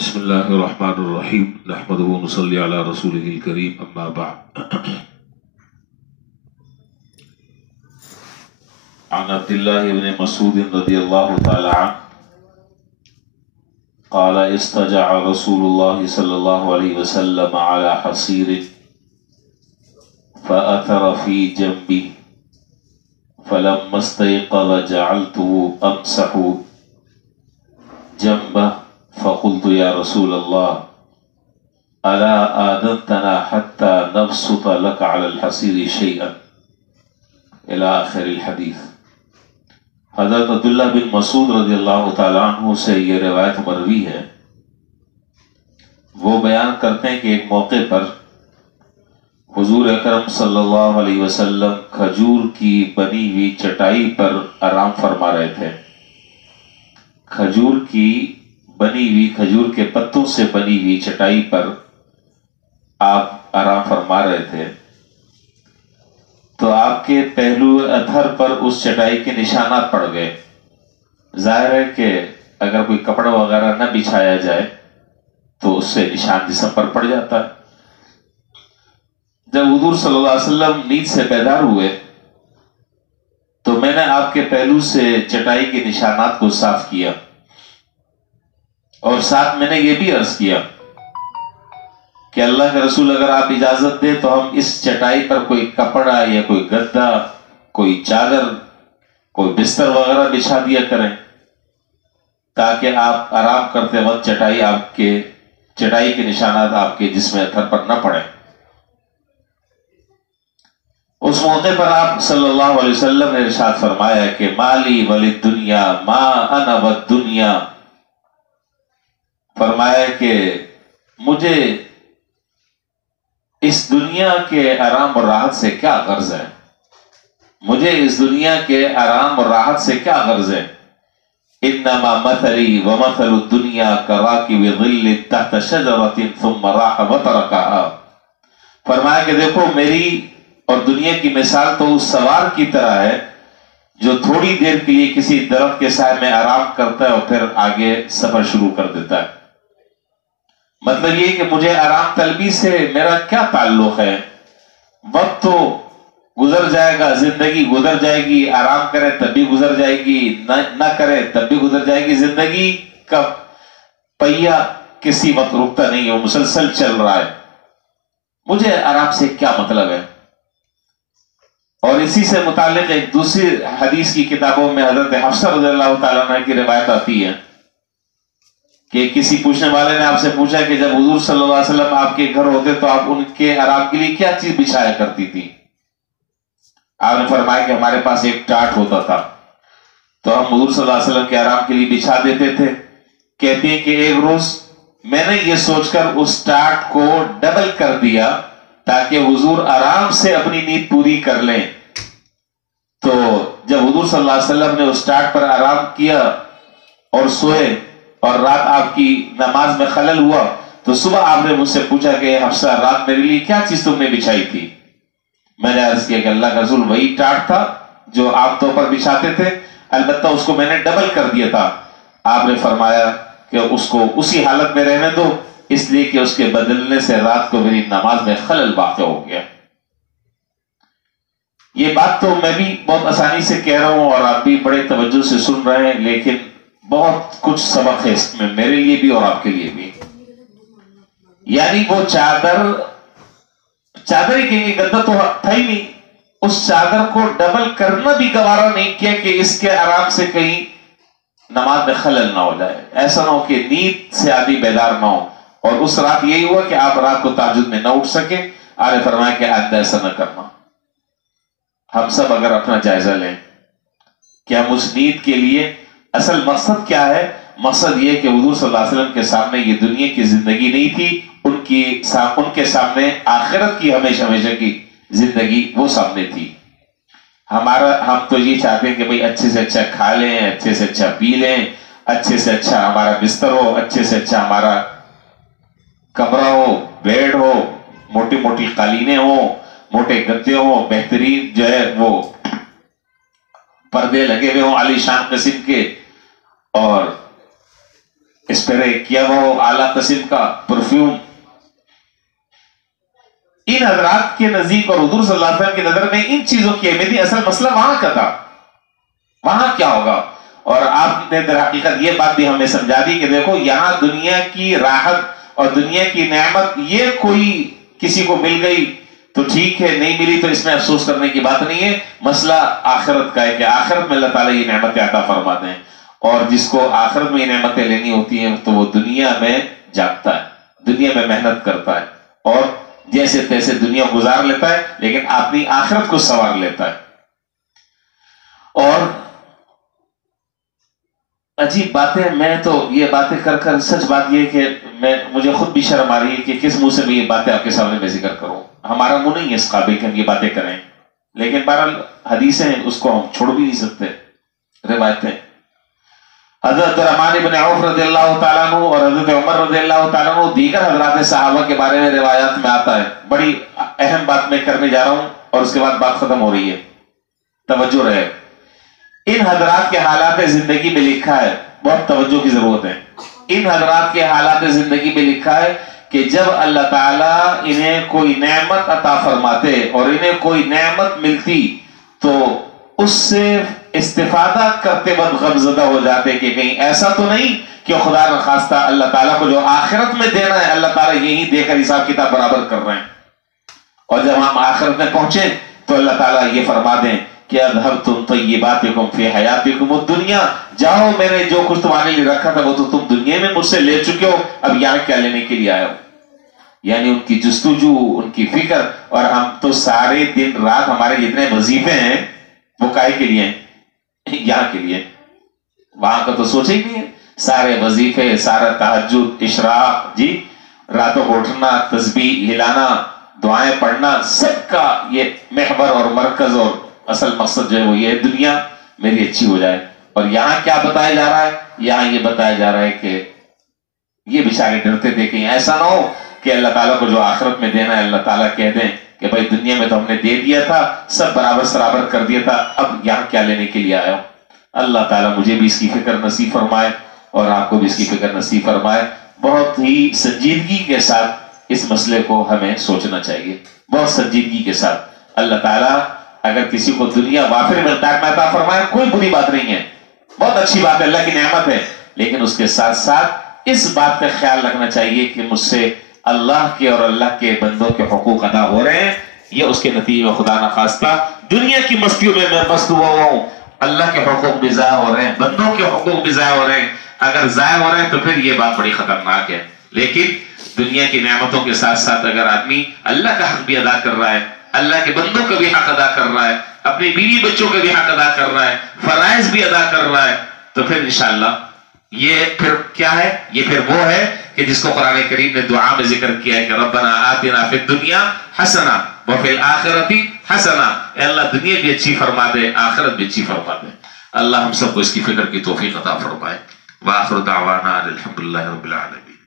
بسم اللہ الرحمن الرحیم نحمدہ و نصلی علی رسولہ الکریم اما بعد عن عبد اللہ بن مسعود رضی اللہ تعالی عنہ قال استجع رسول اللہ صلی اللہ علیہ وسلم على حصیر فأثر في جنبی فلما استيقظ جعلته أمسح جنبه فقلت يا رسول الله ألا آذنتنا حتى نبسط لك على الحصير شيئا إلى آخر الحديث۔ حضرت عبداللہ بن مسعود رضی اللہ تعالیٰ عنہ سے یہ روایت مروی ہے۔ وہ بیان کرتے ہیں کہ ایک موقع پر حضور اکرم صلی اللہ علیہ وسلم کھجور کی بنی ہوئی چٹائی پر آرام فرما رہے تھے۔ کھجور کی بنی ہوئی، کھجور کے پتوں سے بنی ہوئی چٹائی پر آپ آرام فرما رہے تھے، تو آپ کے پہلو ادھر پر اس چٹائی کے نشانات پڑ گئے۔ ظاہر ہے کہ اگر کوئی کپڑا وغیرہ نہ بچھایا جائے تو اس سے نشان جسم پر پڑ جاتا ہے۔ جب حضور صلی اللہ علیہ وسلم نیند سے بیدار ہوئے تو میں نے آپ کے پہلو سے چٹائی کے نشانات کو صاف کیا، اور ساتھ میں نے یہ بھی عرض کیا کہ اللہ کے رسول اگر آپ اجازت دیں تو ہم اس چٹائی پر کوئی کپڑا یا کوئی گدا، کوئی چادر، کوئی بستر وغیرہ بچھا دیا کریں تاکہ آپ آرام کرتے وقت چٹائی کے نشانات آپ کے جسم اثر پر نہ پڑیں۔ اس موقع پر آپ صلی اللہ علیہ وسلم نے ارشاد فرمایا کہ مالی وللدنیا ما انا والدنیا، فرمایا کہ مجھے اس دنیا کے آرام اور راحت سے کیا غرض ہے، مجھے اس دنیا کے آرام اور راحت سے کیا غرض ہے۔ انما مثلی ومثل الدنیا کراکب ظل تحت شجرۃ ثم راح وترکها، فرمایا کہ دیکھو میری اور دنیا کی مثال تو اس سوار کی طرح ہے جو تھوڑی دیر کے لیے کسی درخت کے سائے میں آرام کرتا ہے اور پھر آگے سفر شروع کر دیتا ہے۔ مطلب یہ کہ مجھے آرام طلبی سے میرا کیا تعلق ہے، وقت تو گزر جائے گا، زندگی گزر جائے گی، آرام کرے تب بھی گزر جائے گی، نہ کرے تب بھی گزر جائے گی۔ زندگی کا پہیا کسی وقت رکتا نہیں ہے، وہ مسلسل چل رہا ہے، مجھے آرام سے کیا مطلب ہے۔ اور اسی سے متعلق ایک دوسری حدیث کی کتابوں میں حضرت حفصہ رضی اللہ تعالیٰ عنہ کی روایت آتی ہے کہ کسی پوچھنے والے نے آپ سے پوچھا کہ جب حضور صلی اللہ علیہ وسلم آپ کے گھر ہوتے تو آپ ان کے آرام کے لیے کیا چیز بچھایا کرتی تھی؟ آپ نے فرمایا کہ ہمارے پاس ایک ٹاٹ ہوتا تھا تو ہم حضور صلی اللہ علیہ وسلم کے آرام کے لیے بچھا دیتے تھے۔ کہتے ہیں کہ ایک روز میں نے یہ سوچ کر اس ٹاٹ کو ڈبل کر دیا تاکہ حضور آرام سے اپنی نیند پوری کر لیں۔ تو جب حضور صلی اللہ علیہ وسلم نے اس ٹاٹ پر آرام کیا اور سوئے اور رات آپ کی نماز میں خلل ہوا تو صبح آپ نے مجھ سے پوچھا کہ حفصہ رات میرے لیے کیا چیز تم نے بچھائی تھی؟ میں نے عرض کیا کہ اللہ کا رسول وہی ٹاٹ تھا جو آپ تو پر بچھاتے تھے، البتہ اس کو میں نے ڈبل کر دیا تھا۔ آپ نے فرمایا کہ اس کو اسی حالت میں رہنے دو، اس لیے کہ اس کے بدلنے سے رات کو میری نماز میں خلل واقع ہو گیا۔ یہ بات تو میں بھی بہت آسانی سے کہہ رہا ہوں اور آپ بھی بڑے توجہ سے سن رہے ہیں، لیکن بہت کچھ سبق ہے اس میں، میرے لیے بھی اور آپ کے لیے بھی۔ یعنی وہ چادر ہی کہیں گے، گدا تو تھا ہی نہیں، اس چادر کو ڈبل کرنا بھی گوارا نہیں کیا کہ اس کے آرام سے کہیں نماز میں خلل نہ ہو جائے، ایسا نہ ہو کہ نیند سے آدمی بیدار نہ ہو۔ اور اس رات یہی ہوا کہ آپ رات کو تہجد میں نہ اٹھ سکے۔ آپ نے فرمایا کہ آئندہ ایسا نہ کرنا۔ ہم سب اگر اپنا جائزہ لیں کہ ہم اس نیند کے لیے اصل مقصد کیا ہے، مقصد یہ کہ حضور صلی اللہ علیہ وسلم کے سامنے یہ دنیا کی زندگی نہیں تھی، ان کے سامنے آخرت کی ہمیشہ کی زندگی وہ سامنے تھی۔ ہم تو یہ چاہتے ہیں کہ بھئی اچھے سے اچھا کھا لیں، اچھے سے اچھا پی لیں، اچھے سے اچھا ہمارا بستر ہو، اچھے سے اچھا ہمارا کمرہ ہو، بیڈ ہو، موٹی موٹی قالینیں ہوں، موٹے گدے ہوں، بہترین جو ہے وہ پردے لگے ہوئے ہوں عالی شان قسم کے، اور اسپرے کیا وہ اعلیٰ قسم کا پرفیوم. ان حضرات کے نزدیک اور حضور صلی اللہ علیہ وسلم کی نظر میں ان چیزوں کی اہمیت تھی. اصل مسئلہ وہاں کا تھا, وہاں کیا ہوگا. اور آپ نے در حقیقت یہ بات بھی ہمیں سمجھا دی کہ دیکھو یہاں دنیا کی راحت اور دنیا کی نعمت یہ کوئی کسی کو مل گئی تو ٹھیک ہے, نہیں ملی تو اس میں افسوس کرنے کی بات نہیں ہے. مسئلہ آخرت کا ہے کہ آخرت میں اللہ تعالیٰ یہ نعمتیں عطا فرماتے ہیں, اور جس کو آخرت میں یہ نعمتیں لینی ہوتی ہیں تو وہ دنیا میں جاگتا ہے, دنیا میں محنت کرتا ہے اور جیسے تیسے دنیا گزار لیتا ہے, لیکن اپنی آخرت کو سنوار لیتا ہے. اور عجیب باتیں, میں تو یہ باتیں کر کر سچ بات یہ کہ مجھے خود بھی شرم آ رہی ہے کہ کس منہ سے میں یہ باتیں آپ کے سامنے میں ذکر کروں. ہمارا منہ نہیں ہے اس قابل کہ ہم یہ باتیں کریں, لیکن بہرحال حدیثیں ہیں, اس کو ہم چھوڑ بھی نہیں سکتے. روایتیں حضرت عبدالرحمن بن عوف رضی اللہ تعالیٰ عنہ اور حضرت عمر رضی اللہ تعالیٰ عنہ دیگر حضرات صحابہ کے بارے میں روایات میں آتا ہے. بڑی اہم بات میں کرنے جا رہا ہوں اور اس کے بعد بات ختم ہو رہی ہے, توجہ رہے. ان حضرات کے حالات زندگی میں لکھا ہے, بہت توجہ کی ضرورت ہے. ان حضرات کے حالات زندگی میں لکھا ہے کہ جب اللہ تعالیٰ انہیں کوئی نعمت عطا فرماتے اور انہیں کوئی نعمت ملتی تو اس سے استفادہ کرتے وقت غمزدہ ہو جاتے کہ کہیں ایسا تو نہیں کہ خدا نخواستہ اللہ تعالیٰ کو جو آخرت میں دینا ہے اللہ تعالیٰ یہی دے کر حساب کتاب برابر کر رہے ہیں, اور جب ہم آخرت میں پہنچے تو اللہ تعالیٰ یہ فرما دیں کہ اذهبتم طیباتکم فی حیاتکم الدنیا, جاؤ میں نے جو کچھ تمہارے لیے رکھا تھا وہ تو تم دنیا میں مجھ سے لے چکے ہو, اب یہاں کیا لینے کے لیے آئے ہو. یعنی ان کی جستجو, ان کی فکر, اور ہم تو سارے دن رات ہمارے جتنے وظیفے ہیں وہ کائے کے لیے ہیں, یہاں کے لیے. وہاں کا تو سوچے ہی نہیں ہے. سارے وظیفے, سارا تہجد, اشراق, جی راتوں کو اٹھنا, تسبیح ہلانا, دعائیں پڑھنا, سب کا یہ محور اور مرکز اور اصل مقصد جو ہے وہ یہ دنیا میری اچھی ہو جائے. اور یہاں کیا بتایا جا رہا ہے, یہاں یہ بتایا جا رہا ہے کہ یہ بیچارے ڈرتے تھے کہ ایسا نہ ہو کہ اللہ تعالیٰ کو جو آخرت میں دینا ہے اللہ تعالیٰ کہہ دیں کہ بھائی دنیا میں تو ہم نے دے دیا تھا, سب برابر سرابر کر دیا تھا, اب یہاں کیا لینے کے لیے آیا ہو. اللہ تعالیٰ مجھے بھی اس کی فکر نصیب فرمائے اور آپ کو بھی اس کی فکر نصیب فرمائے. بہت ہی سنجیدگی کے ساتھ اس مسئلے کو ہمیں سوچنا چاہیے, بہت سنجیدگی کے ساتھ. اللہ تعالیٰ اگر کسی کو دنیا وافر مقدار میں عطا فرمائے کوئی بری بات نہیں ہے, بہت اچھی بات ہے, اللہ کی نعمت ہے, لیکن اس کے ساتھ ساتھ اس بات کا خیال رکھنا چاہیے کہ مجھ سے اللہ کے اور اللہ کے بندوں کے حقوق ادا ہو رہے ہیں, یہ اس کے نتیجے میں خدا نخواستہ دنیا کی مستیوں میں میں مست ہوا ہوں, اللہ کے حقوق بھی ضائع ہو رہے ہیں, بندوں کے حقوق بھی ضائع ہو رہے ہیں. اگر ضائع ہو رہے ہیں تو پھر یہ بات بڑی خطرناک ہے. لیکن دنیا کی نعمتوں کے ساتھ ساتھ اگر آدمی اللہ کا حق بھی ادا کر رہا ہے, اللہ کے بندوں کا بھی حق ادا کر رہا ہے, اپنی بیوی بچوں کا بھی حق ادا کر رہا ہے, فرائض بھی ادا کر رہا ہے, تو پھر انشاءاللہ یہ پھر کیا ہے, یہ پھر وہ ہے کہ جس کو قرآن کریم نے دعا میں ذکر کیا ہے کہ ربنا آتنا فی الدنیا حسنہ وفی الآخرۃ حسنہ, اے اللہ دنیا بھی اچھی فرما دے, آخرت بھی اچھی فرما دے. اللہ ہم سب کو اس کی فکر کی توفیق عطا فرمائے. وآخر دعوانا الحمدللہ رب العالمین.